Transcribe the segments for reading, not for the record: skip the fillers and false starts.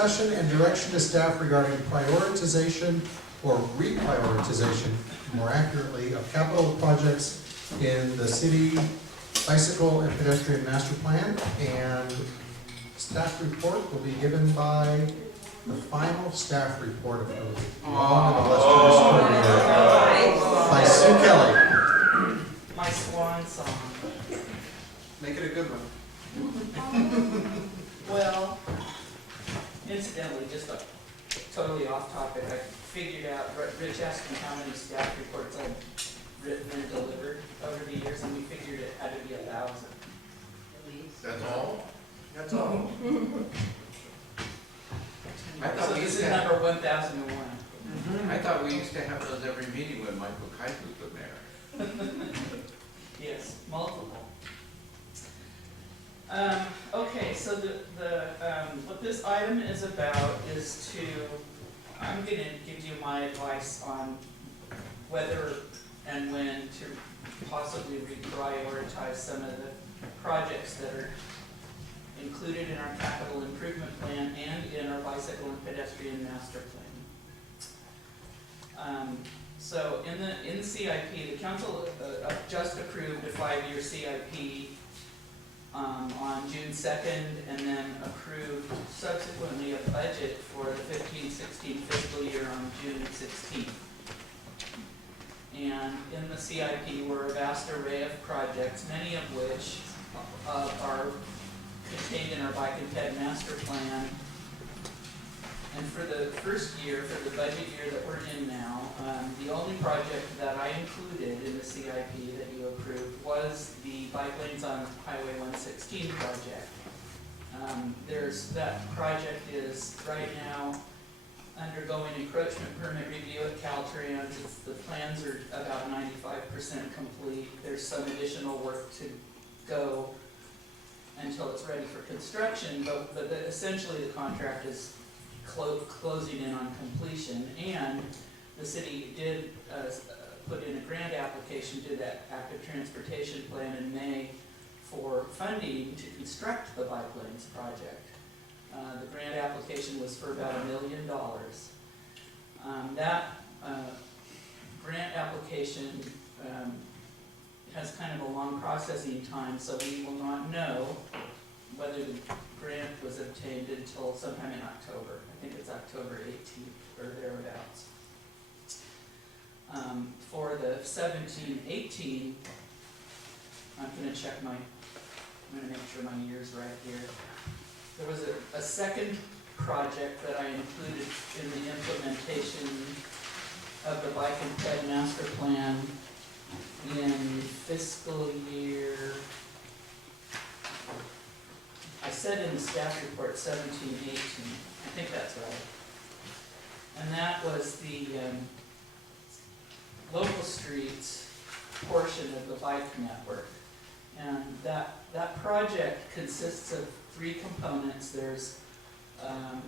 discussion and direction to staff regarding prioritization or reprioritization, more accurately, of capital projects in the city bicycle and pedestrian master plan. And staff report will be given by the final staff report of the long and illustrious career by Sue Kelly. My swan song. Make it a good one. Well, incidentally, just totally off topic, I figured out, Rich asked me how many staff reports I've written and delivered over the years, and we figured it had to be 1,000. At least. That's all? That's all. I thought So we this used is to have, number 1001. I thought we used to have those every meeting when Michael Kite was the mayor. Yes, multiple. Okay, so what this item is about is I'm gonna give you my advice on whether and when to possibly reprioritize some of the projects that are included in our capital improvement plan and in our bicycle and pedestrian master plan. So in the CIP, the council just approved a 5-year CIP on June 2nd, and then approved subsequently a budget for the 15-16 fiscal year on June 16th. And in the CIP were a vast array of projects, many of which are contained in our bike and ped master plan. And for the first year, for the budget year that we're in now, the only project that I included in the CIP that you approved was the bike lanes on Highway 116 project. That project is right now undergoing encroachment permit review at Caltrans. The plans are about 95% complete. There's some additional work to go until it's ready for construction, but essentially the contract is closing in on completion, and the city did put in a grant application to that active transportation plan in May for funding to construct the bike lanes project. The grant application was for about $1 million. That grant application has kind of a long processing time, so we will not know whether the grant was obtained until sometime in October. I think it's October 18th or thereabouts. For the 17-18, I'm going to make sure my year's right here. There was a second project that I included in the implementation of the bike and ped master plan in fiscal year, I said in the staff report 17-18, I think that's right. And that was the local streets portion of the bike network. And that project consists of 3 components. There's a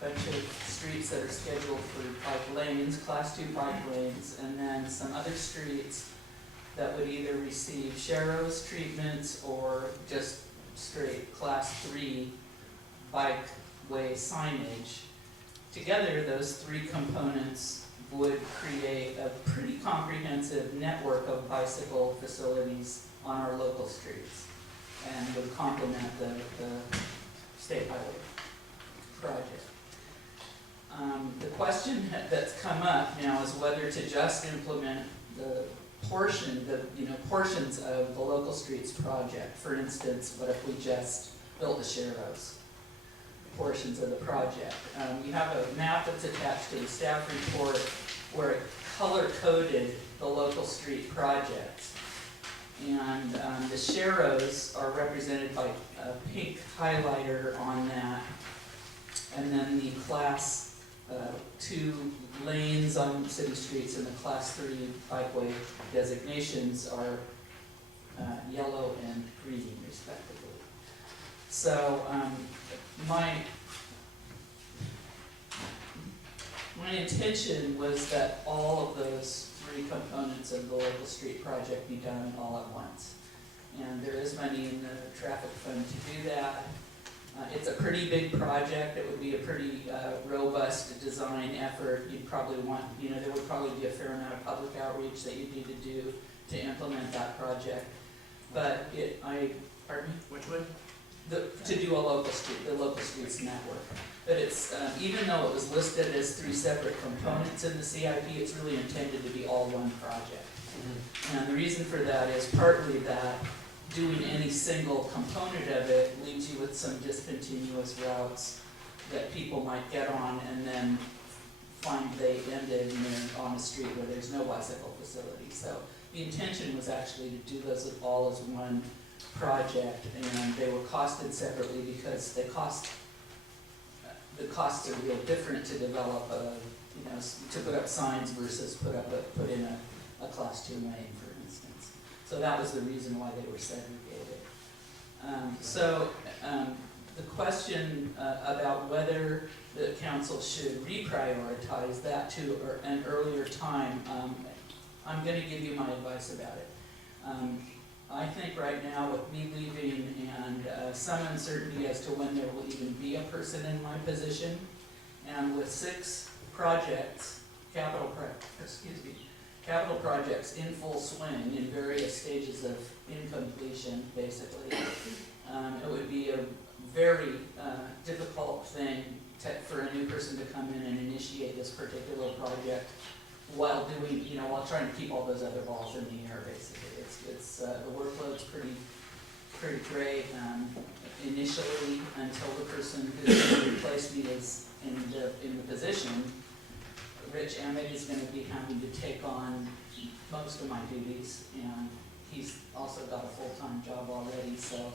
bunch of streets that are scheduled for bike lanes, class 2 bike lanes, and then some other streets that would either receive Sharrows treatments or just straight class 3 bikeway signage. Together, those 3 components would create a pretty comprehensive network of bicycle facilities on our local streets and would complement the state highway project. The question that's come up now is whether to just implement the portions of the local streets project. For instance, what if we just built the Sharrows portions of the project? We have a map that's attached to the staff report where it color-coded the local street projects. And the Sharrows are represented by a pink highlighter on that. And then the class 2 lanes on city streets and the class 3 bikeway designations are yellow and green, respectively. So my intention was that all of those 3 components of the local street project be done all at once. And there is money in the traffic fund to do that. It's a pretty big project, it would be a pretty robust design effort. You'd probably want, there would probably be a fair amount of public outreach that you'd need to do to implement that project. But pardon me? Which way? To do the local streets network. But it's, even though it was listed as 3 separate components in the CIP, it's really intended to be all one project. And the reason for that is partly that doing any single component of it leaves you with some discontinuous routes that people might get on and then find they ended on a street where there's no bicycle facility. So the intention was actually to do those all as one project, and they were costed separately because the costs are real different to develop to put up signs versus put in a class 2 lane, for instance. So that was the reason why they were segregated. The question about whether the council should reprioritize that to an earlier time, I'm going to give you my advice about it. I think right now with me leaving and some uncertainty as to when there will even be a person in my position, and with 6 projects, capital projects in full swing in various stages of incompletion, basically, it would be a very difficult thing for a new person to come in and initiate this particular project while trying to keep all those other balls in the air, basically. It's the workload's pretty great initially until the person who's going to replace me is in the position. Rich Emmett is going to be having to take on most of my duties, and he's also got a full-time job already, so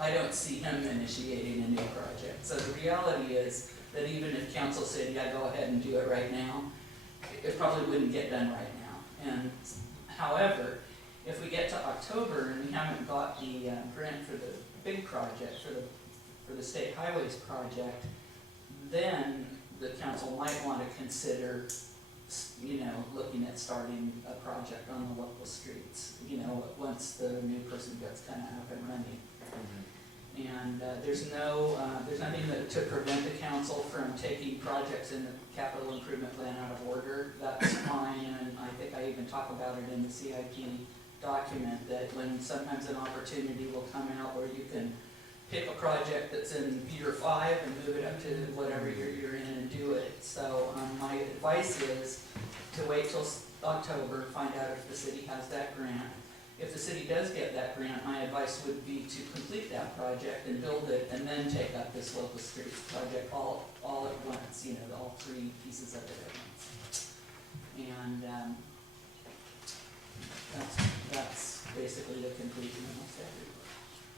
I don't see him initiating a new project. So the reality is that even if council said, yeah, go ahead and do it right now, it probably wouldn't get done right now. And however, if we get to October and we haven't got the grant for the big project, for the state highways project, then the council might want to consider, looking at starting a project on the local streets, once the new person gets kind of up and running. And there's nothing to prevent the council from taking projects in the capital improvement plan out of order. That's fine, and I think I even talk about it in the CIP document, that when sometimes an opportunity will come out where you can pick a project that's in year 5 and move it up to whatever year you're in and do it. So my advice is to wait till October, find out if the city has that grant. If the city does get that grant, my advice would be to complete that project and build it, and then take up this local streets project all at once, all 3 pieces of it at once. And that's basically the conclusion of my statement.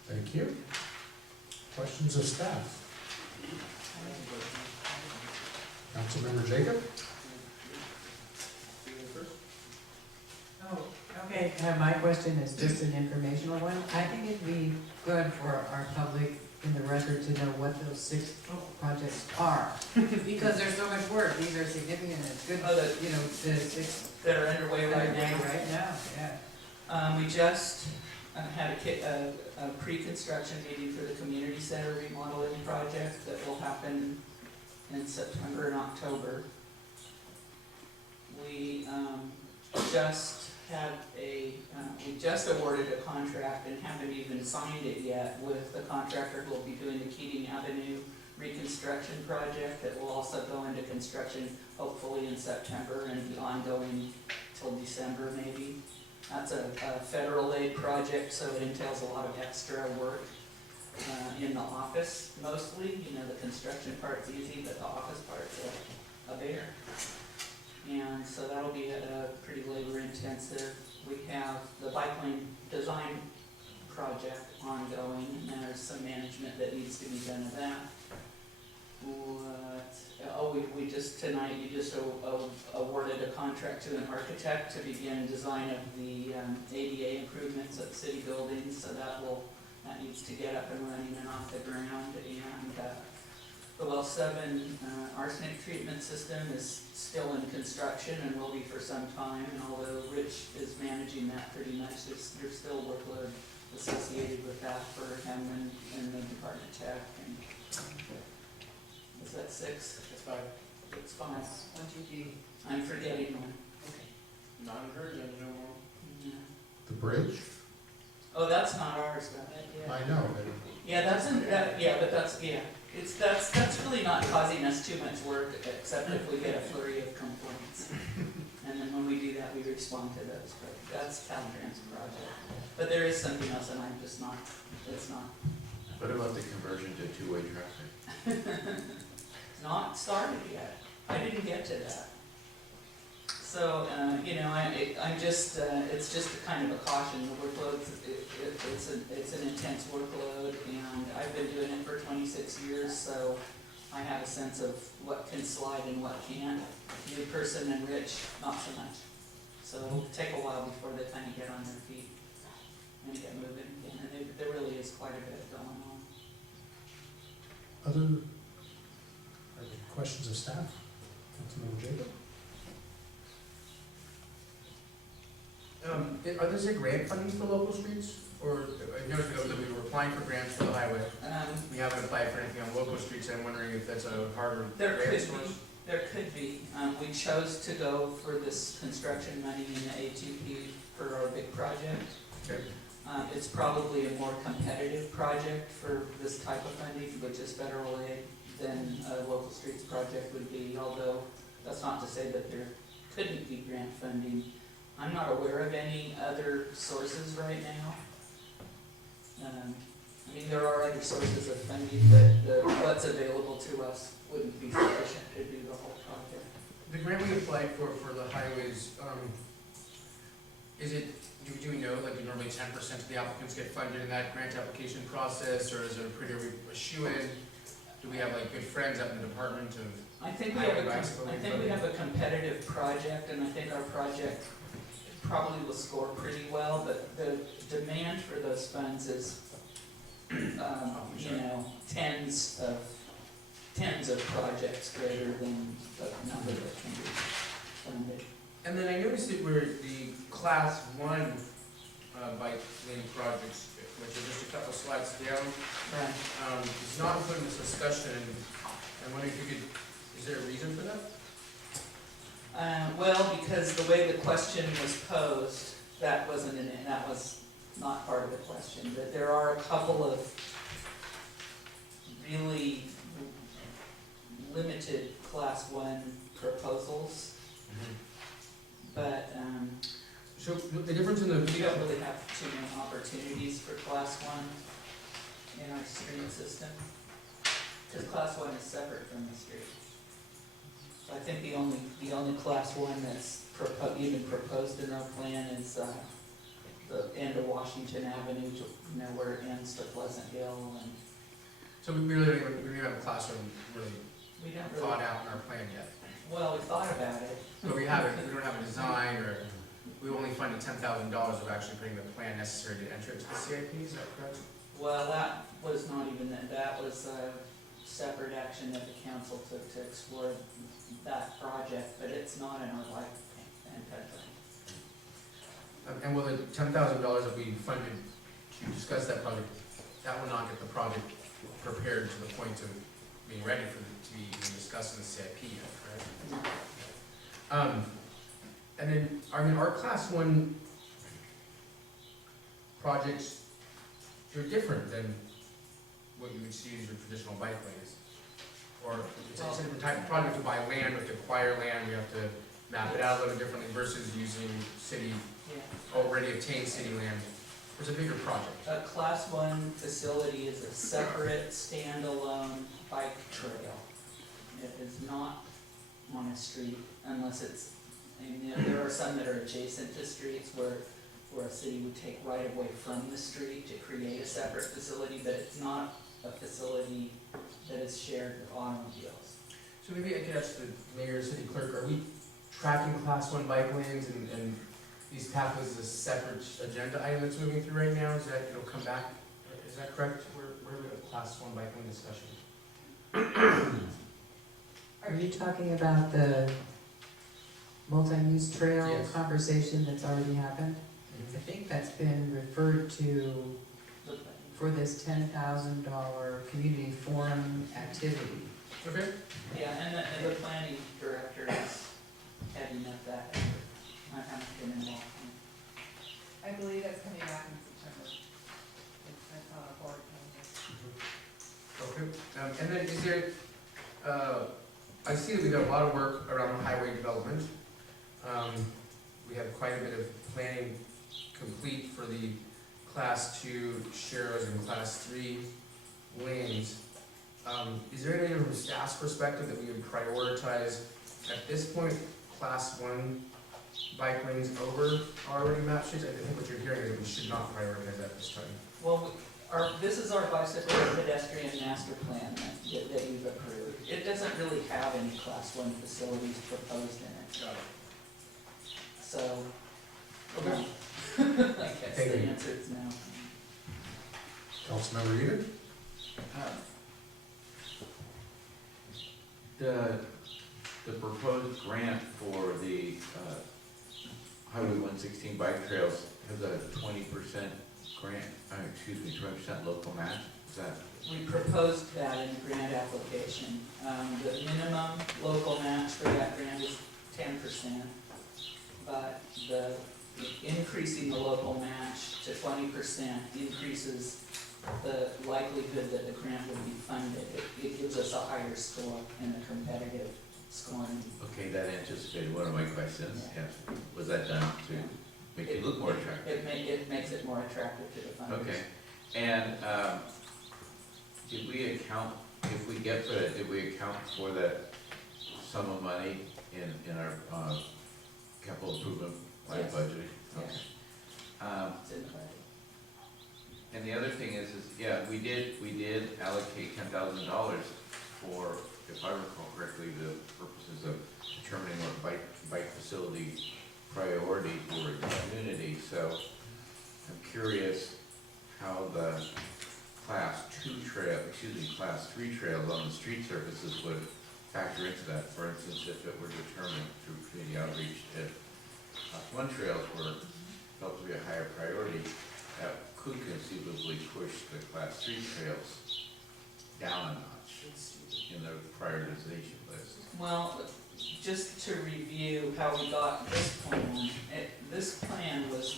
Thank you. Questions of staff? Councilmember Jacob? Oh, okay, my question is just an informational one. I think it'd be good for our public in the record to know what those 6 projects are, because there's so much work. These are significant, it's good, the 6 that are underway right now. Right now, yeah. We just had a pre-construction meeting for the community center remodeling project that will happen in September and October. We just awarded a contract and haven't even signed it yet with the contractor who will be doing the Keating Avenue reconstruction project that will also go into construction hopefully in September and be ongoing till December maybe. That's a federal aid project, so it entails a lot of extra work in the office mostly. The construction part's easy, but the office part's a bear. And so that'll be pretty labor intensive. We have the bike lane design project ongoing, and there's some management that needs to be done of that. We just tonight, you just awarded a contract to an architect to begin design of the ADA improvements at city buildings, so that needs to get up and running and off the ground. And the Well 7 arsenic treatment system is still in construction and will be for some time, and although Rich is managing that pretty much, there's still workload associated with that for him and the Department of Tech, and is that 6? That's fine. It's 5. 1GG. I'm forgetting one. Not heard of no more. Yeah. The bridge? Oh, that's not ours, though. I know, but Yeah, that's in, yeah, but that's, yeah, that's really not causing us too much work, except if we get a flurry of complaints. And then when we do that, we respond to those, but that's Caltrans project. But there is something else, and I'm just not, it's not, What about the conversion to two-way traffic? not started yet. I didn't get to that. So, you know, I'm just, it's just a kind of a caution, the workload, it's an intense workload, and I've been doing it for 26 years, so I have a sense of what can slide and what can't. New person and Rich, not so much. So it'll take a while before they kind of get on their feet and get moving again, and there really is quite a bit going on. other questions of staff? Councilmember Jacob? Are there a grant funding for local streets? Or, I noticed that we were applying for grants for the highway. We haven't applied for anything on local streets, I'm wondering if that's a harder There grant could source? be, there could be. We chose to go for this construction money in the A2P for our big project. Okay. It's probably a more competitive project for this type of funding, which is federal aid, than a local streets project would be, although that's not to say that there couldn't be grant funding. I'm not aware of any other sources right now. I mean, there are other sources of funding, but what's available to us wouldn't be sufficient to do the whole project. The grant we applied for the highways, is it, do we know, like, do normally 10% of the applicants get funded in that grant application process, or is it a pretty, a shoe-in? Do we have like good friends up in the department of, I think we have a competitive project, and I think our project probably will score pretty well, but the demand for those funds is, you know, tens of projects greater than the number that can be funded. and then I noticed that we're the class 1 bike lane projects, which are just a couple slides down, Right. it's not included in this discussion, and I'm wondering if you could, is there a reason for that? Well, because the way the question was posed, that wasn't in it, that was not part of the question, but there are a couple of really limited class 1 proposals, but, So the difference in the we don't really have too many opportunities for class 1 in our street system, because class 1 is separate from the street. So I think the only class 1 that's even proposed in our plan is, the end of Washington Avenue to, you know, where it ends to Pleasant Hill, and So we really have a class 1 really we don't thought really, out in our plan yet. well, we thought about it. But we don't have a design, or we only funded $10,000 of actually putting the plan necessary to enter into the CIP, is that correct? Well, that was not even, that was a separate action that the council took to explore that project, but it's not in our life and pipeline. And will the $10,000 that we funded to discuss that project, that will not get the project prepared to the point of being ready for it to be even discussed in the CIP yet, right? And then, I mean, our class 1 projects, they're different than what you would see as your traditional bike lanes. Or it's a different type of project. To buy land, we have to acquire land, we have to map it out a little differently versus using city, Yeah. already obtained city land. It's a bigger project. A class 1 facility is a separate, standalone bike trail. It is not on a street unless it's, and there are some that are adjacent to streets where a city would take right of way from the street to create a separate facility, but it's not a facility that is shared with automobiles. So maybe I could ask the mayor, city clerk, are we tracking class 1 bike lanes and these pathways as a separate agenda item that's moving through right now? Is that, it'll come back, is that correct? Where are we at class 1 bike lane discussion? Are you talking about the multi-use trail Yes. conversation that's already happened? I think that's been referred to The plan. for this $10,000 community forum activity. Okay. Yeah, and the planning director is heading up that effort. I've been involved in. I believe that's coming back in September. That's on a board calendar. Okay, and then is there, I see that we got a lot of work around the highway development. We have quite a bit of planning complete for the class 2 sharrows and class 3 lanes. Is there anything from staff's perspective that we would prioritize at this point, class 1 bike lanes over already mapped streets? I think what you're hearing is that we should not prioritize that this time. Well, this is our bicycle and pedestrian master plan that you've approved. It doesn't really have any class 1 facilities proposed in it, Got it. so. Okay. I guess Thank the you. answer is no. Councilmember Eden? The proposed grant for the Highway 116 bike trails has a 20% grant, 20% local match. Is that, We proposed that in the grant application. The minimum local match for that grant is 10%, but the increasing the local match to 20% increases the likelihood that the grant would be funded. It gives us a higher score in the competitive scoring. okay, that anticipated one of my questions. Yes. Was that done to make it look more attractive? It makes it more attractive to the funders. Okay, and did we account, if we get for it, did we account for that sum of money in our capital improvement line Yes. budget? Okay. It's in the budget. And the other thing is, yeah, we did allocate $10,000 for, if I recall correctly, the purposes of determining what bike facility priority for the community. So I'm curious how the class 3 trails on the street surfaces would factor into that. For instance, if it were determined through community outreach that class 1 trails were felt to be a higher priority, that could conceivably push the class 3 trails down a notch in the prioritization list. Well, just to review how we got this plan, this plan was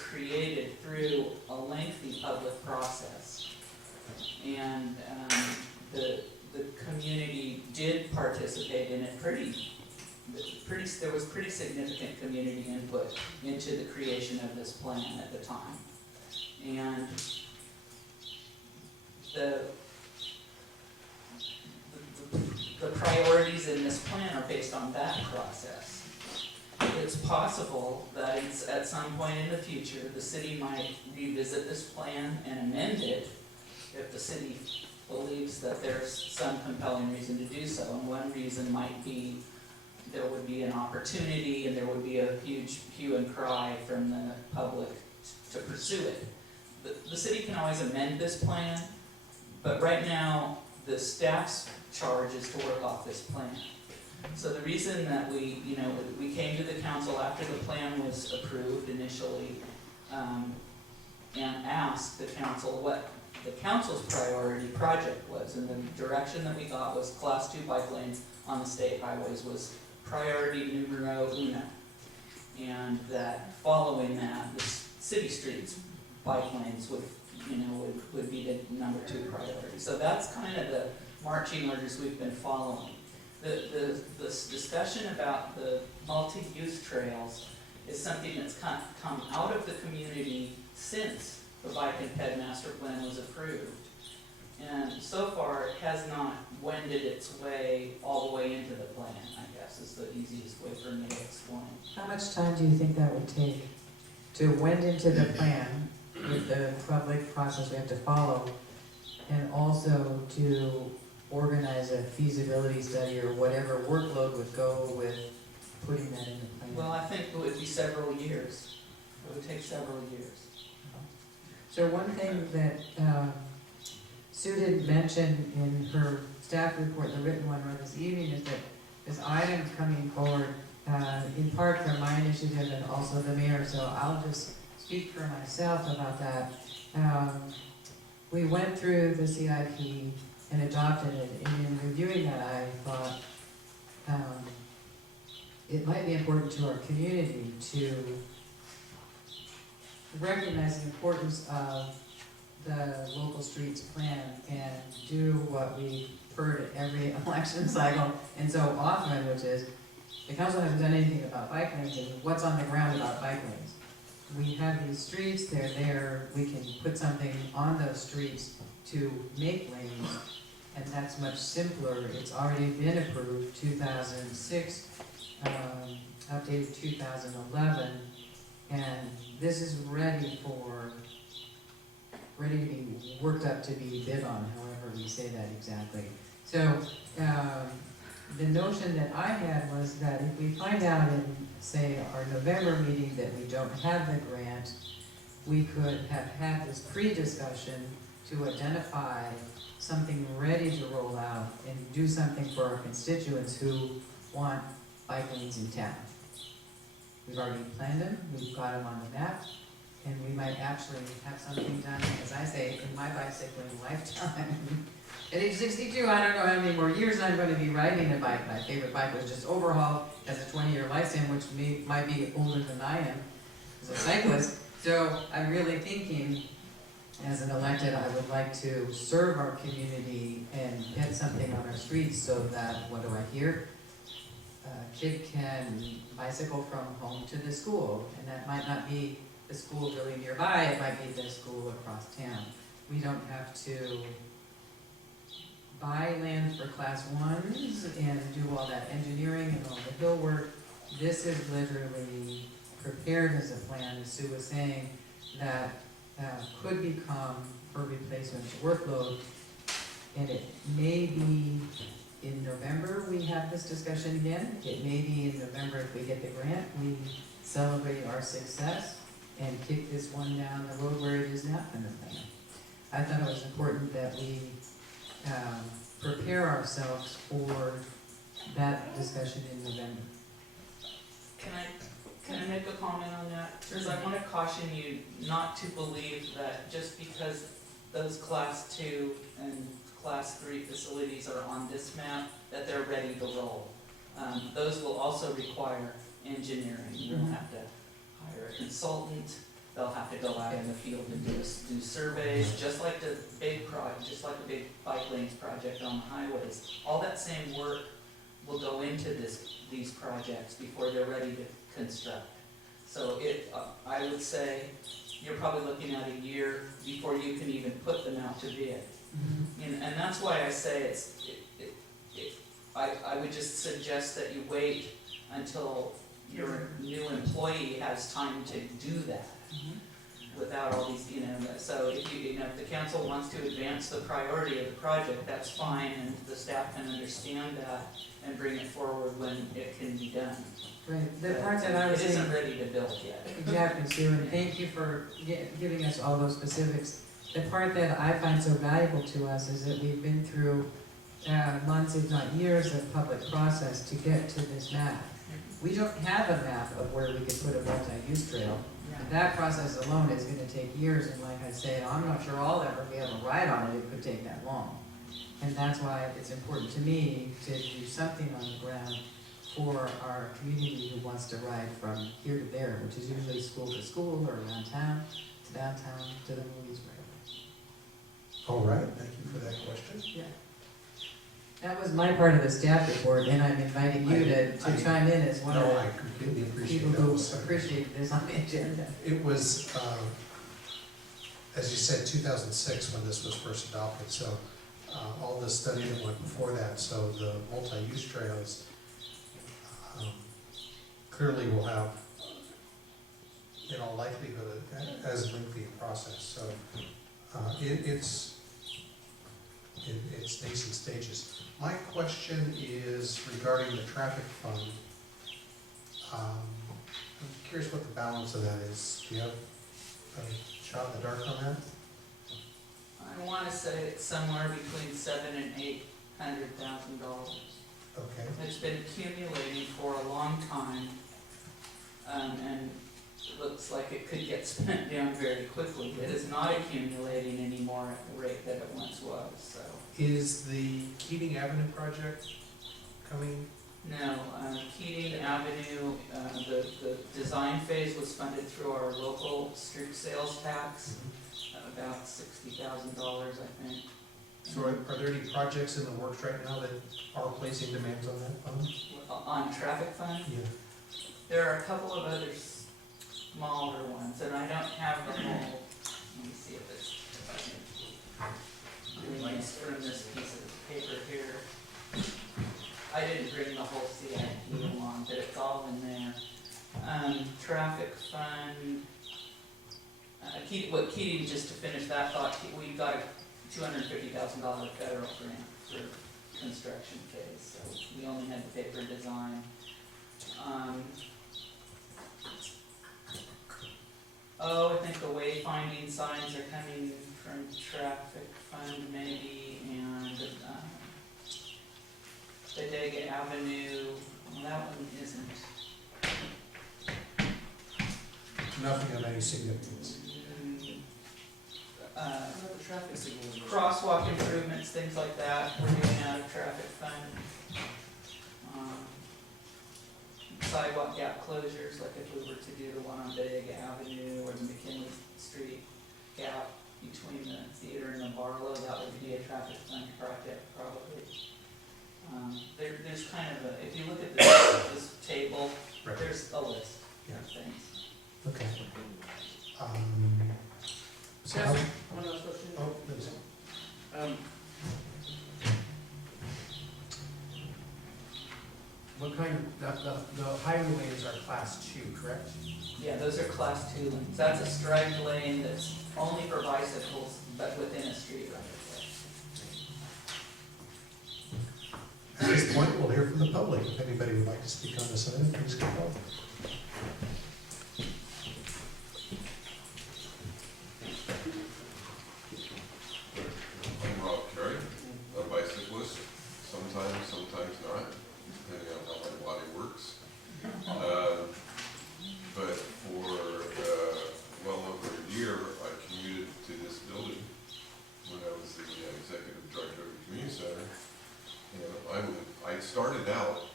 created through a lengthy public process. And the community did participate in it there was pretty significant community input into the creation of this plan at the time. And the priorities in this plan are based on that process. It's possible that at some point in the future, the city might revisit this plan and amend it if the city believes that there's some compelling reason to do so. And one reason might be there would be an opportunity and there would be a huge hue and cry from the public to pursue it. The city can always amend this plan, but right now, the staff's charge is to work off this plan. So the reason that we came to the council after the plan was approved initially, and asked the council what the council's priority project was, and the direction that we got was class 2 bike lanes on the state highways was priority numero uno. And that following that, the city streets bike lanes would be the number 2 priority. So that's kind of the marching orders we've been following. This discussion about the multi-use trails is something that's come out of the community since the Bike and Ped Master Plan was approved. And so far, it has not wended its way all the way into the plan, I guess, is the easiest way for me to explain. How much time do you think that would take to wend into the plan with the public process we have to follow, and also to organize a feasibility study or whatever workload would go with putting that in the plan? Well, I think it would be several years. It would take several years. So one thing that Sue did mention in her staff report, the written one, or this evening, is that this item coming forward in part from my initiative and also the mayor, so I'll just speak for myself about that. We went through the CIP and adopted it, and in reviewing that, I thought it might be important to our community to recognize the importance of the local streets plan and do what we heard at every election cycle and so often, which is the council hasn't done anything about bike lanes, and what's on the ground about bike lanes? We have these streets, they're there, we can put something on those streets to make lanes, and that's much simpler. It's already been approved, 2006, updated 2011, and this is ready to be worked up to be bid on, however we say that exactly. So, the notion that I had was that if we find out in, say, our November meeting that we don't have the grant, we could have had this pre-discussion to identify something ready to roll out and do something for our constituents who want bike lanes in town. We've already planned them, we've got them on the map, and we might actually have something done, as I say, in my bicycling lifetime. At age 62, I don't know how many more years I'm going to be riding a bike. My favorite bike was just overhauled as a 20-year lifespan, which might be older than I am as a cyclist. So I'm really thinking, as an elected, I would like to serve our community and get something on our streets so that, what do I hear? A kid can bicycle from home to the school, and that might not be the school really nearby, it might be the school across town. We don't have to buy land for class ones and do all that engineering and all the hill work. This is literally prepared as a plan, as Sue was saying, that could become her replacement workload. And it may be in November we have this discussion again. It may be in November if we get the grant, we celebrate our success and kick this one down the road where it is now kind of thing. I thought it was important that we prepare ourselves for that discussion in November. Can I make a comment on that? Because I want to caution you not to believe that just because those class 2 and class 3 facilities are on this map, that they're ready to roll. Those will also require engineering. You'll have to hire a consultant. They'll have to go out in the field and do surveys, just like the big bike lanes project on the highways. All that same work will go into these projects before they're ready to construct. So I would say you're probably looking at a year before you can even put them out to bid. And that's why I say I would just suggest that you wait until your new employee has time to do that. Without all these, so if if the council wants to advance the priority of the project, that's fine, and the staff can understand that and bring it forward when it can be done. Right, the part that I was It saying. isn't ready to build yet. Exactly, Sue, and thank you for giving us all those specifics. The part that I find so valuable to us is that we've been through months, if not years, of public process to get to this map. We don't have a map of where we could put a multi-use trail. And that process alone is gonna take years, and like I say, I'm not sure I'll ever be able to ride on it, it could take that long. And that's why it's important to me to do something on the ground for our community who wants to ride from here to there, which is usually school to school, or around town, to downtown, to the movies, wherever. All right, thank you for that question. Yeah. That was my part of the staff report, and I'm inviting you to chime in as one of No, I the completely appreciate people that. who appreciate this on the agenda. It was, as you said, 2006 when this was first adopted, so all the study that went before that, so the multi-use trails clearly will have, in all likelihood, as lengthy a process. So it's in its nascent stages. My question is regarding the traffic fund. I'm curious what the balance of that is. Do you have a shot in the dark on that? I want to say it's somewhere between $700,000 and $800,000. Okay, It's been accumulating for a long time, and it looks like it could get spent down very quickly. It is not accumulating anymore at the rate that it once was, so. is the Keating Avenue project coming? No, Keating Avenue, the design phase was funded through our local street sales tax, about $60,000, I think. So are there any projects in the works right now that are placing demands on that fund? On traffic fund, Yeah. there are a couple of other smaller ones, and I don't have them all. Let me see if I can do this from this piece of paper here. I didn't bring the whole CIP along, but it's all in there. Traffic fund, Keating, just to finish that thought, we got a $250,000 federal grant for construction phase, so we only had to pay for design. I think the wayfinding signs are coming from traffic fund maybe, and, Bodega Avenue, well, that one isn't. Nothing of any significance. The traffic signals. Crosswalk improvements, things like that, we're doing out of traffic fund. Sidewalk gap closures, like if we were to do the one on Bodega Avenue or the McKinley Street gap between the theater and the Barlow, that would be a traffic fund project probably. There's kind of a, if you look at this table, Right. there's a list Yeah. of things. Okay. So Yes. how, One last question. oh, please. What kind, the highway lanes are class 2, correct? Yeah, those are class 2 lanes. That's a striped lane that's only for bicycles, but within a street right of way. At this point, we'll hear from the public. If anybody would like to speak on this item, please come forward. I'm Rob Carey, a bicyclist, sometimes not, depending on how my body works. But for well over a year, I commuted to this building when I was the executive director of the community center. And I started out,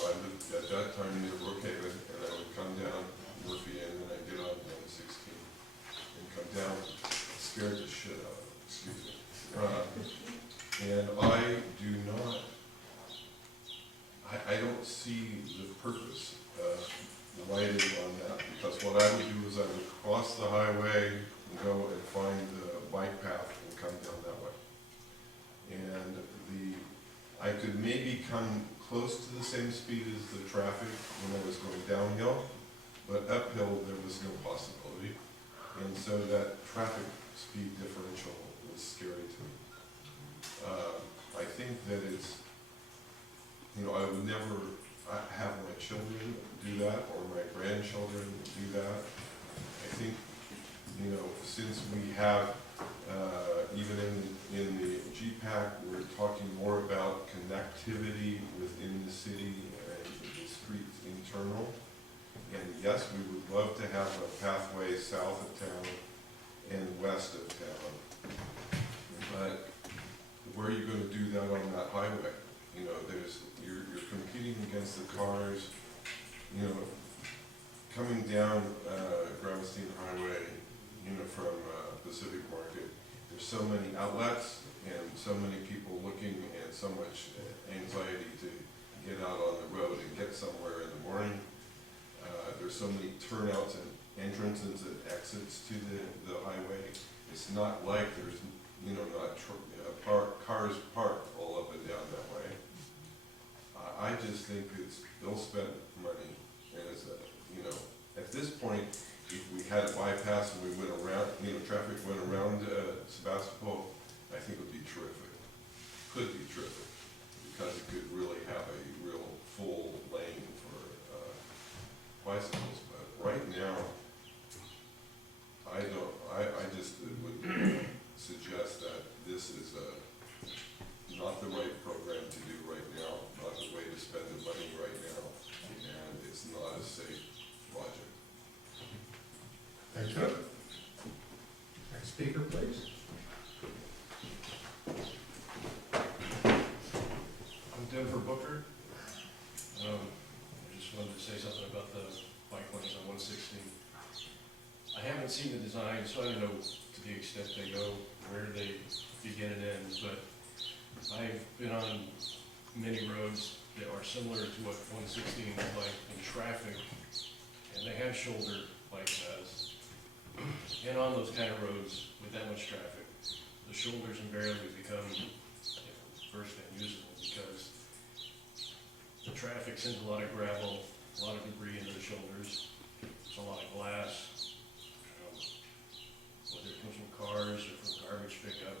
I lived at that time near Brookhaven, and I would come down Murphy Inn, and I'd get on 116 and come down, scared the shit out of me, excuse me. And I do not, I don't see the purpose of lighting on that, because what I would do is I would cross the highway and go and find the bike path and come down that way. And I could maybe come close to the same speed as the traffic when I was going downhill, but uphill there was no possibility. And so that traffic speed differential was scary to me. I think that it's, I would never have my children do that or my grandchildren do that. I think, since we have, even in the GPAC, we're talking more about connectivity within the city and the streets internal. And yes, we would love to have a pathway south of town and west of town. But where are you going to do that on that highway? You're competing against the cars, coming down Gravestein Highway, from Pacific Market. There's so many outlets and so many people looking and so much anxiety to get out on the road and get somewhere in the morning. There's so many turnouts and entrances and exits to the highway. It's not like there's, cars parked all up and down that way. I just think it's ill-spent money, and it's at this point, if we had a bypass and we went around, traffic went around Sebastopol, I think it would be terrific. Could be terrific, because it could really have a real full lane for bicycles. But right now, I just would suggest that this is not the right program to do right now, not the please. I'm Denver Booker. I just wanted to say something about the bike lanes on 116. I haven't seen the design, so I don't know to the extent they go, where they begin and end, but I've been on many roads that are similar to what 116 is like in traffic, and they have shoulder bike paths. And on those kind of roads with that much traffic, the shoulders invariably become first unusable because the traffic sends a lot of gravel, a lot of debris into the shoulders. There's a lot of glass, whether it comes from cars or from garbage pickup.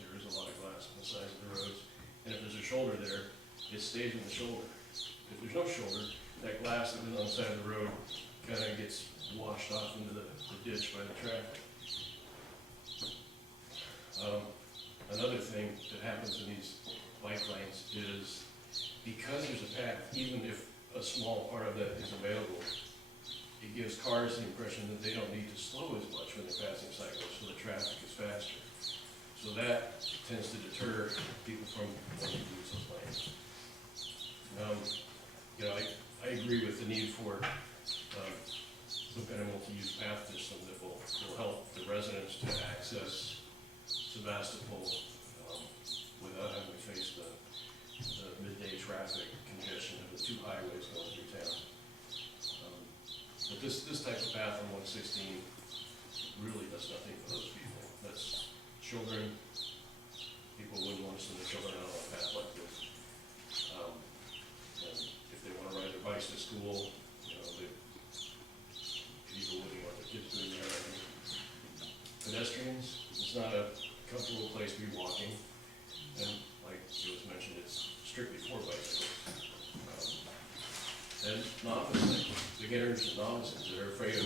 There is a lot of glass on the sides of the roads. And if there's a shoulder there, it stays in the shoulder. If there's no shoulder, that glass that was on the side of the road kind of gets washed off into the ditch by the traffic. Another thing that happens in these bike lanes is because there's a path, even if a small part of that is available, it gives cars the impression that they don't need to slow as much when they're passing cyclists, so the traffic is faster. So that tends to deter people from wanting to use those lanes. I agree with the need for some kind of multi-use path system that will help the residents to access Sebastopol without having to face the midday traffic congestion of the two highways going through town. But this type of path on 116 really does nothing for those people. That's children. People wouldn't want to send their children out on a path like this. And if they want to ride their bikes to school, people wouldn't want their kids doing there. Pedestrians, it's not a comfortable place to be walking. And like it was mentioned, it's strictly for bicycles. And novices, beginners and novices that are afraid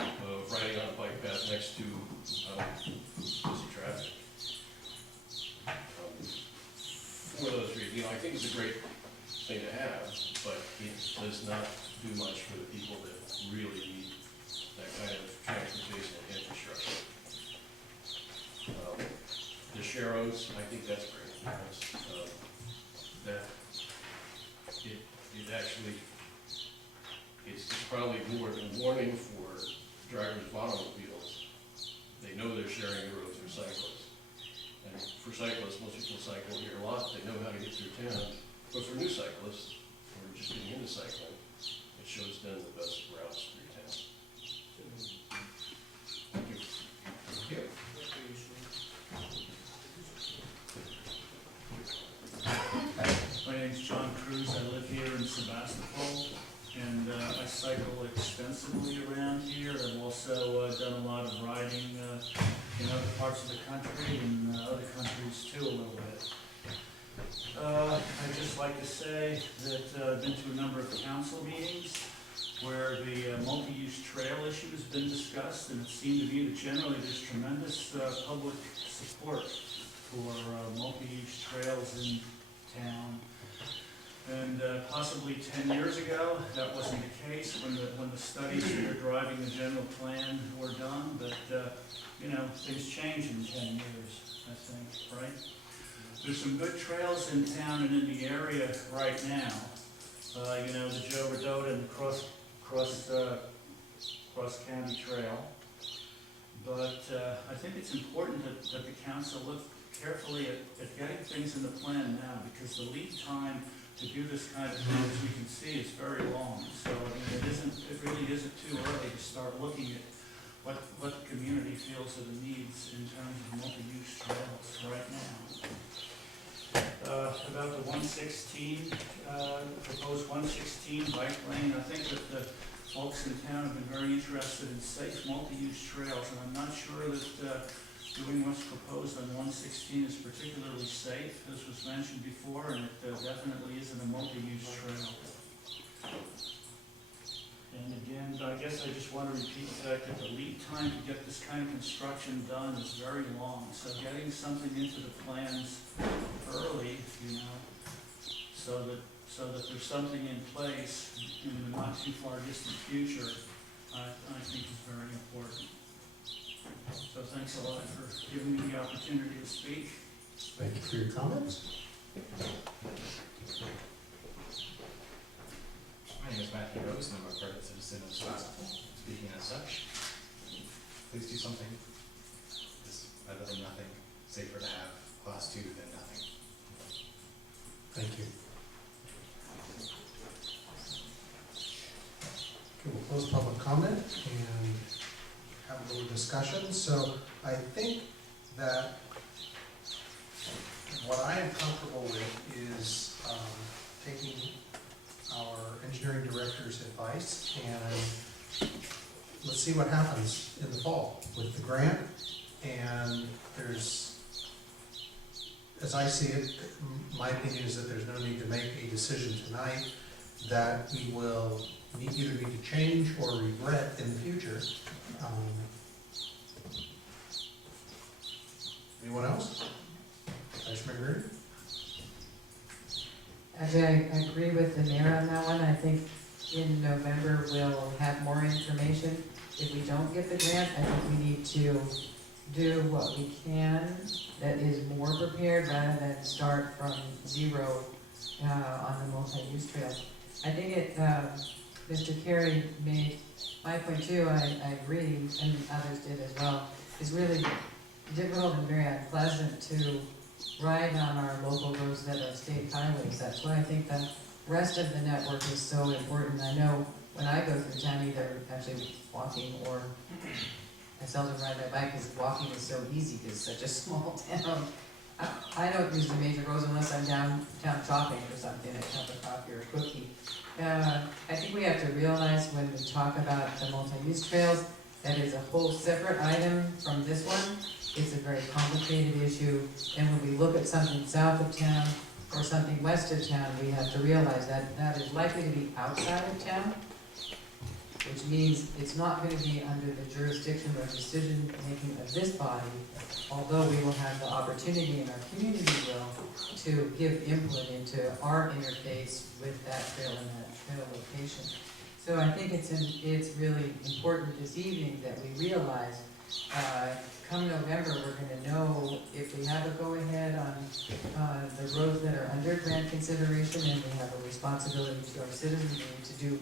of riding on a bike path next to busy traffic. For those reasons, I think it's a great thing to have, but it does not do much for the people that really need that kind of transportation and infrastructure. The Sharrows, I think that's great. It's probably more of a warning for drivers of automobiles. They know they're sharing the roads for cyclists. And for cyclists, most people cycle here a lot. They know how to get through town. But for new cyclists, who are just getting into cycling, it shows them the best routes through town. Thank you. Thank you. My name's John Cruz. I live here in Sebastopol, and I cycle extensively around here. I've also done a lot of riding in other parts of the country and other countries too a little bit. I'd just like to say that I've been to a number of council meetings where the multi-use trail issue has been discussed, and it seemed to me that generally there's tremendous public support for multi-use trails in town. And possibly 10 years ago, that wasn't the case when the studies that are driving the general plan were done, but things change in 10 years, I think, right? There's some good trails in town and in the area right now. The Joe Rodota and the Cross County Trail. But I think it's important that the council look carefully at getting things in the plan now, because the lead time to do this kind of thing, as we can see, is very long. So it really isn't too early to start looking at what the community feels are the needs in terms of multi-use trails right now. About the 116, proposed 116 bike lane, I think that the folks in town have been very interested in safe multi-use trails, and I'm not sure that doing what's proposed on 116 is particularly safe, as was mentioned before, and it definitely isn't a multi-use trail. And again, I guess I just want to repeat the fact that the lead time to get this kind of construction done is very long. So getting something into the plans early, so that there's something in place in the not too far distant future, I think is very important. So thanks a lot for giving me the opportunity to speak. Thank you for your comments. My name is Matthew Rose, and I'm a private citizen of Sebastopol, speaking as such. Please do something. It's better than nothing. Safer to have class 2 than nothing. Thank you. Okay, we'll close public comment and have a little discussion. So I think that what I am comfortable with is taking our engineering director's advice and let's see what happens in the fall with the grant. And there's, as I see it, my opinion is that there's no need to make a decision tonight that we will either need to change or regret in the future. Anyone else? Vice Mayor Reardon? Actually, I agree with the mayor on that one. I think in November we'll have more information. If we don't get the grant, I think we need to do what we can that is more prepared rather than start from zero on the multi-use trails. I think it, Mr. Carey made my point too, I agree, and others did as well. It's really difficult and very unpleasant to ride on our local roads that are state highways. That's why I think the rest of the network is so important. I know when I go through town, either actually walking or I seldom ride my bike because walking is so easy because it's such a small town. I don't use the major roads unless I'm downtown shopping or something, a cup of coffee or a cookie. I think we have to realize when we talk about the multi-use trails, that is a whole separate item from this one. It's a very complicated issue, and when we look at something south of town or something west of town, we have to realize that that is likely to be outside of town, which means it's not going to be under the jurisdiction or decision-making of this body, although we will have the opportunity, and our community will, to give input into our interface with that trail and that trail location. So I think it's really important this evening that we realize, come November, we're going to know if we have a go-ahead on the roads that are under grant consideration, and we have a responsibility to our citizens to do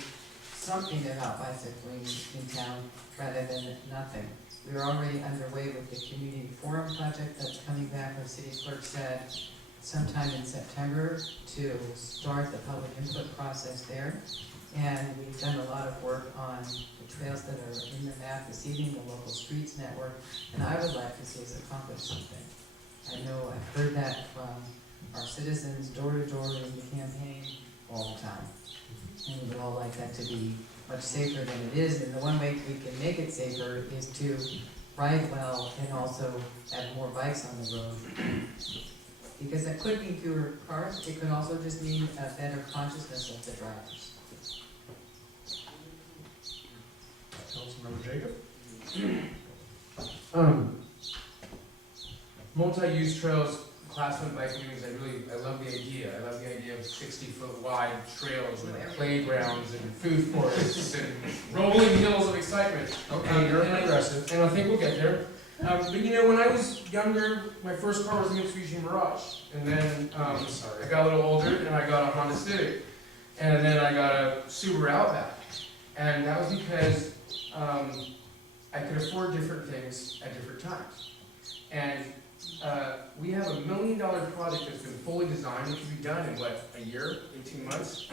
something about bicycling in town rather than nothing. We are already underway with the community forum project that's coming back. Our city clerk said sometime in September to start the public input process there. And we've done a lot of work on the trails that are in the map this evening, the local streets network, and I would like to see us accomplish something. I know I've heard that from our citizens door to door in the campaign all the time. And we would all like that to be much safer than it is, and the one way we can make it safer is to ride well and also have more bikes on the road. Because that could mean fewer cars, it could also just mean a better consciousness of the drivers. Councilmember Jacob? Multi-use trails, class 1 bike lanes, I love the idea. I love the idea of 60-foot wide trails with playgrounds and food forests and rolling hills of excitement. Okay, you're progressive. And I think we'll get there. But you know, when I was younger, my first car was a Mitsubishi Mirage. And then I got a little older and I got a Honda Civic. And then I got a Subaru Outback. And that was because I could afford different things at different times. And we have $1 million project that's been fully designed, which will be done in what, a year, 18 months?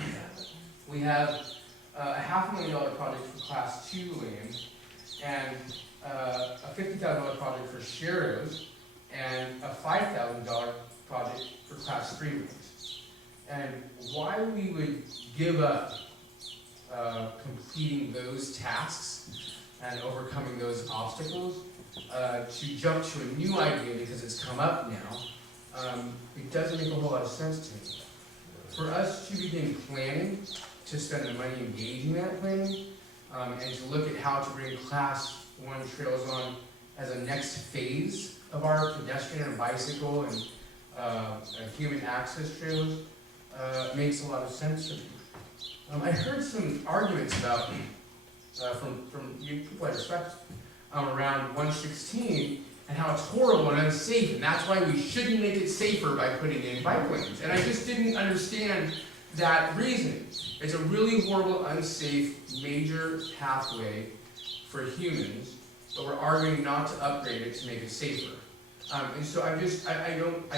We have a $500,000 project for class 2 lanes, and a $50,000 project for Sharrows, and a $5,000 project for class 3 lanes. And why we would give up completing those tasks and overcoming those obstacles to jump to a new idea because it's come up now, it doesn't make a whole lot of sense to me. For us to begin planning, to spend the money engaging that planning, and to look at how to bring class 1 trails on as a next phase of our pedestrian and bicycle and human access trails makes a lot of sense to me. I heard some arguments about, from you people I respect, around 116 and how it's horrible and unsafe, and that's why we shouldn't make it safer by putting in bike lanes. And I just didn't understand that reasoning. It's a really horrible, unsafe, major pathway for humans, but we're arguing not to upgrade it to make it safer. And so I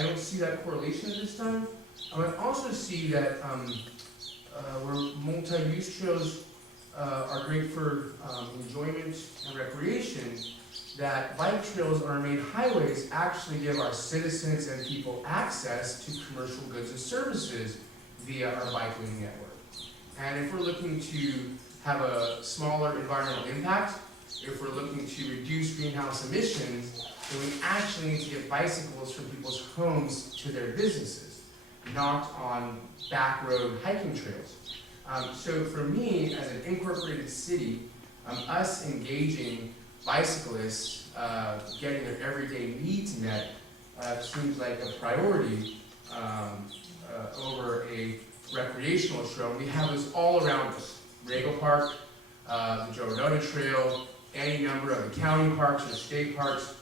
don't see that correlation at this time. I also see that where multi-use trails are great for enjoyment and recreation, that bike trails on our main highways actually give our citizens and people access to commercial goods and services via our bike lane network. And if we're looking to have a smaller environmental impact, if we're looking to reduce greenhouse emissions, then we actually need to get bicycles from people's homes to their businesses, not on back road hiking trails. So for me, as an incorporated city, us engaging bicyclists, getting their everyday needs met, seems like a priority over a recreational trail. We have this all around us. Rego Park, the Joe Rodota Trail, any number of the county parks or state parks.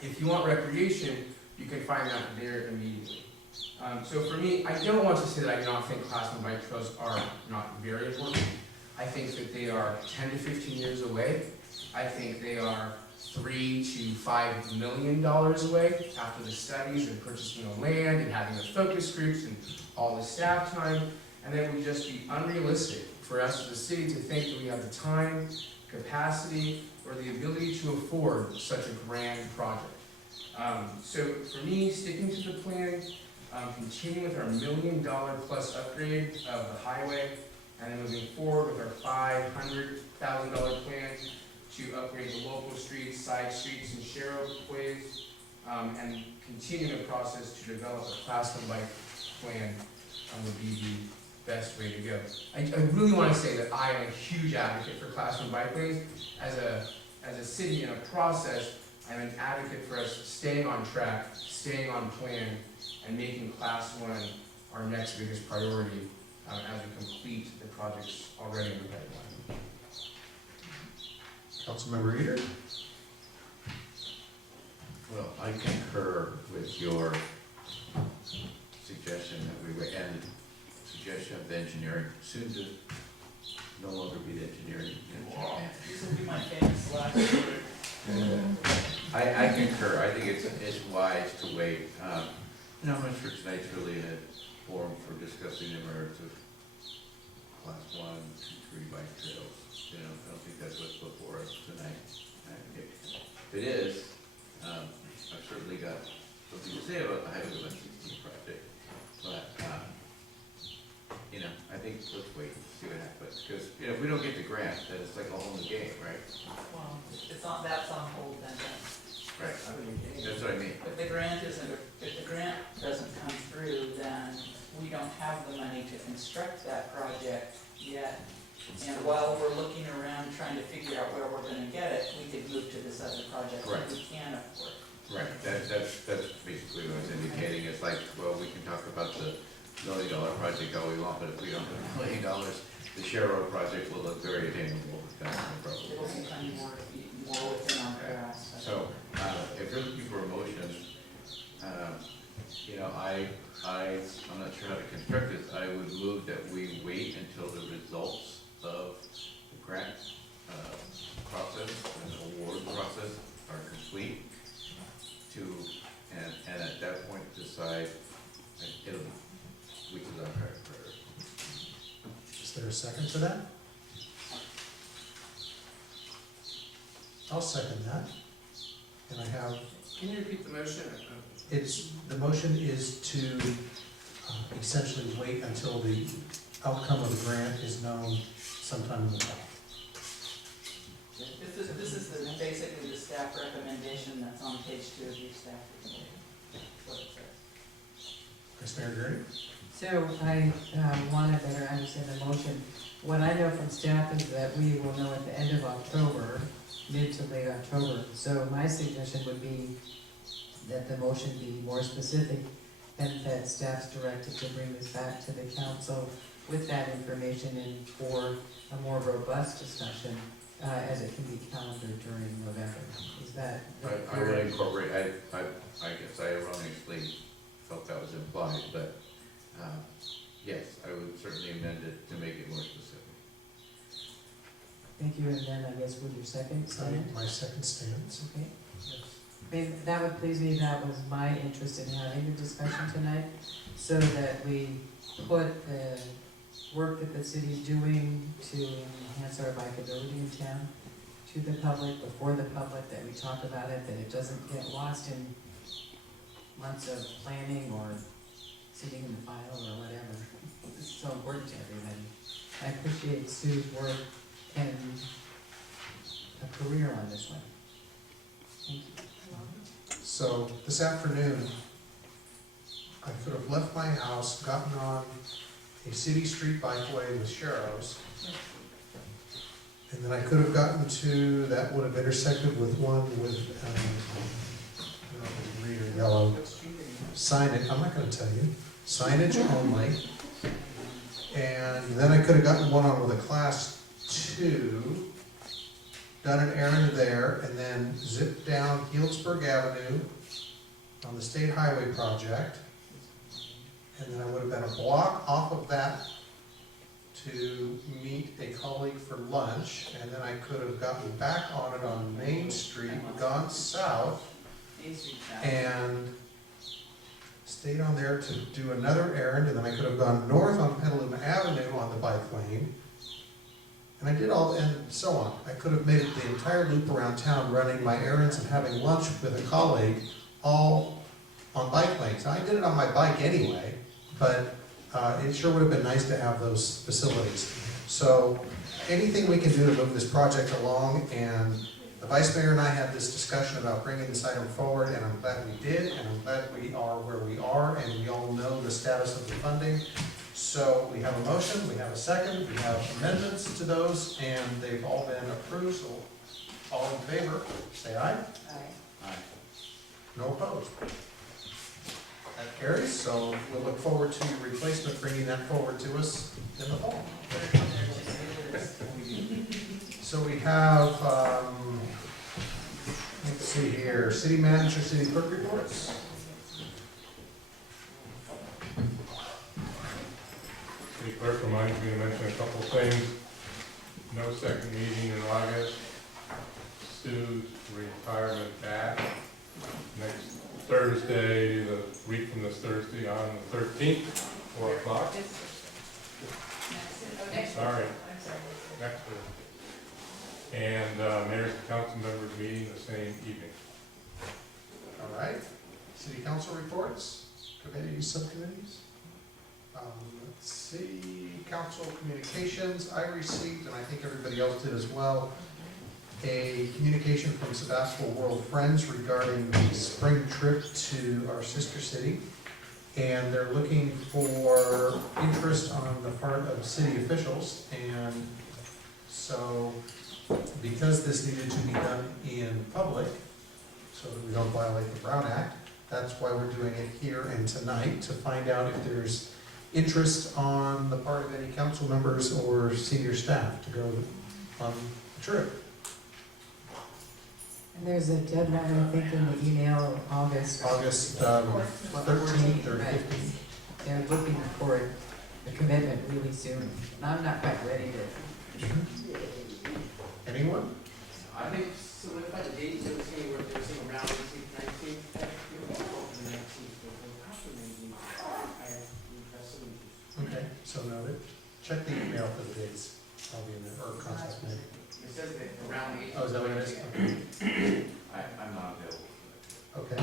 If you want recreation, you can find that there immediately. So for me, I don't want to say that I do not think Class 1 bike trails are not very important. I think that they are 10 to 15 years away. I think they are $3 to $5 million away after the studies and purchasing the land and having the focus groups and all the staff time. And then it would just be unrealistic for us as a city to think that we have the time, capacity, or the ability to afford such a grand project. So for me, sticking to the plan, continuing with our $1 million plus upgrade of the highway, and then moving forward with our $500,000 plan to upgrade the local streets, side streets, and share-ways, and continue the process to develop a Class 1 bike plan would be the best way to go. I really want to say that I am a huge advocate for Class 1 bike lanes. As a city in a process, I'm an advocate for us staying on track, staying on plan, and making Class 1 our next biggest priority as we complete the projects already in the pipeline. Councilmember Eater? Well, I concur with your suggestion that we would end suggestion of the engineering, soon to no longer be the engineering. This will be my famous last word. I concur. I think it's wise to wait. I'm not sure tonight's really a forum for discussing the merits of Class 1, 2, 3 bike trails. I don't think that's what's before us tonight. If it is, I've certainly got something to say about the Highway 116 project. But I think let's wait and see what happens. Because if we don't get the grant, then it's like a whole new game, right? Well, that's on hold then. Right. That's what I mean. If the grant doesn't come through, then we don't have the money to construct that project yet. And while we're looking around trying to figure out where we're gonna get it, we could move to this other project that we can afford. Right. That's basically what I was indicating. It's like, well, we can talk about the $1 million project all we want, but if we don't have $1 million, the Share Road project will look very attainable. That's no problem. It will become more within our grasp. So, if you're looking for a motion, I'm not sure how to construct this. I would move that we wait until the results of the grant process and award process are complete and at that point decide, which is our priority. Is there a second to that? I'll second that. And I have, Can you repeat the motion? the motion is to essentially wait until the outcome of the grant is known sometime in the fall. This is basically the staff recommendation that's on page 2 of your staff report. That's what it says. Vice Mayor Gurney? So I want to better understand the motion. What I know from staff is that we will know at the end of October, mid to late October. So my suggestion would be that the motion be more specific and that staff's directed to bring this back to the council with that information and for a more robust discussion as it can be calendared during November. Is that? I would incorporate, I guess I erroneously felt that was implied, but, yes, I would certainly amend it to make it more specific. Thank you, and then I guess with your second stand? My second stance. Okay. I mean, that would please me, that was my interest in having the discussion tonight, so that we put the work that the city's doing to enhance our bikeability in town to the public, before the public, that we talk about it, that it doesn't get lost in months of planning or sitting in the file or whatever. It's so important to everybody. I appreciate Sue's work and a career on this one. Thank you. So this afternoon, I could have left my house, gotten on a city street bikeway with Sharrows, and then I could have gotten to, that would have intersected with one with, I don't know if it's green or yellow, signage, I'm not gonna tell you, signage only. And then I could have gotten one on with a class 2, done an errand there, and then zipped down Healdsburg Avenue on the state highway project. And then I would have been a block off of that to meet a colleague for lunch, and then I could have gotten back on it on Main Street, gone south, and stayed on there to do another errand, and then I could have gone north on Petaluma Avenue on the bike lane. And I did all, and so on. I could have made the entire loop around town running my errands and having lunch with a colleague, all on bike lanes. I did it on my bike anyway, but it sure would have been nice to have those facilities. So anything we can do to move this project along, and the vice mayor and I had this discussion about bringing this item forward, and I'm glad we did, and I'm glad we are where we are, and we all know the status of the funding. So we have a motion, we have a second, we have amendments to those, and they've all been approved, so all in favor, say aye. Aye. No opposed. That carries, so we'll look forward to your replacement bringing that forward to us in the fall. So we have, let's see here, city manager, city clerk reports. City clerk reminds me to mention a couple things. No second meeting in August. Stu's retirement back next Thursday, the week from this Thursday on the 13th, 4 o'clock. Sorry, next Thursday. And mayor's and council members meeting the same evening. All right, city council reports, committees, subcommittees. Let's see, council communications, I received, and I think everybody else did as well, a communication from Sebastopol World Friends regarding the spring trip to our sister city. And they're looking for interest on the part of city officials. And so, because this needed to be done in public, so that we don't violate the Brown Act, that's why we're doing it here and tonight, to find out if there's interest on the part of any council members or senior staff to go on the trip. And there's a deadline, I think, in the email, August. August 13th or 15th. They're looking for a commitment really soon. And I'm not quite ready to. Anyone? I think solidify the dates, they were saying around 18th, 19th. Okay, so noted. Check the email for the dates. I'll be in there, or contact me. It says that around 18th. Oh, is that what it is? I'm not available. Okay.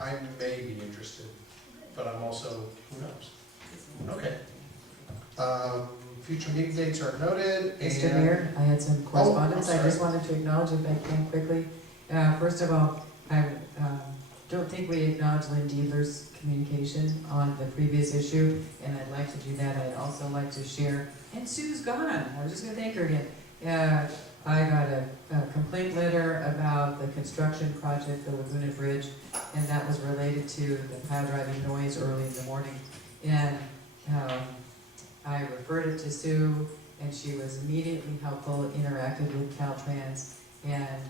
I may be interested, but I'm also, who knows? Okay. Future meeting dates are noted, Mr. and Mayor, I had some correspondence. I sorry. just wanted to acknowledge, if I can quickly. First of all, I don't think we acknowledged Lynn Deaver's communication on the previous issue, and I'd like to do that. I'd also like to share, and Sue's gone, I was just gonna thank her again. I got a complaint letter about the construction project, the Laguna Bridge, and that was related to the pile driving noise early in the morning. And I referred it to Sue, and she was immediately helpful, interacted with Caltrans, and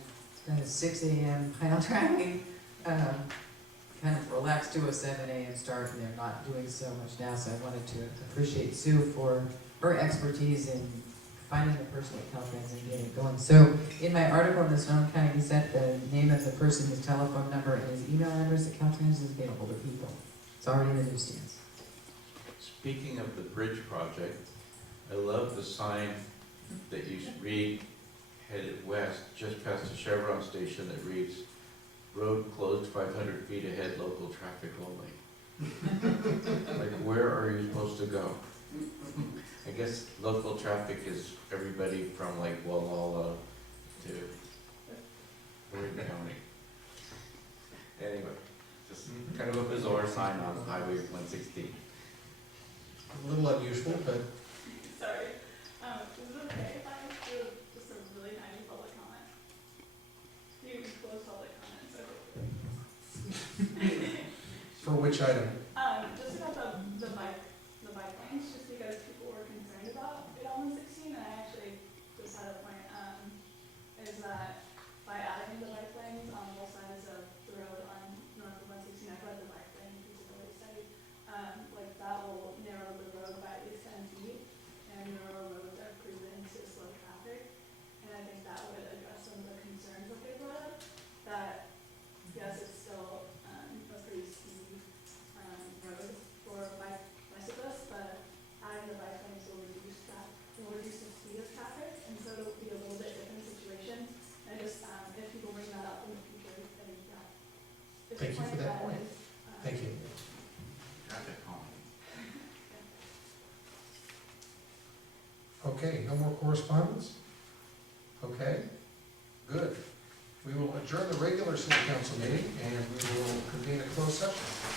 kind of 6 a.m. pile driving, kind of relaxed to a 7 a.m. start, and they're not doing so much now, so I wanted to appreciate Sue for her expertise in finding the person at Caltrans and getting it going. So in my article in the Sonoma County Gazette, the name of the person, his telephone number, and his email address at Caltrans is available to people. It's already in the newsstands. Speaking of the bridge project, I love the sign that you read headed west, just past the Chevron station that reads, "Road closed 500 feet ahead, local traffic only." Like, where are you supposed to go? I guess local traffic is everybody from like Walla to Orange County. Anyway, just kind of a bizarre sign on Highway 116. A little unusual, but Sorry, is it okay if I do just a really tiny public comment? You can close public comment, so. for which item? Just about the bike lanes, just because people were concerned about it on 116, and I actually just had a point, is that by adding the bike lanes on both sides of the road on north of 116, I've read the bike lane feasibility study, like that will narrow the road by at least 10 feet, and narrow roads are proven to slow traffic, and I think that would address some of the concerns that they brought up, that yes, it's still, a pretty steep, road for bicyclists, but adding the bike lanes will reduce the speed of traffic, and so it'll be a little bit different situation. And just, if people bring that up in the future, then, yeah. It's a Thank you for that point. is, Thank you. Traffic calming. Okay, no more correspondence? Okay, good. We will adjourn the regular city council meeting and we will convene a closed session.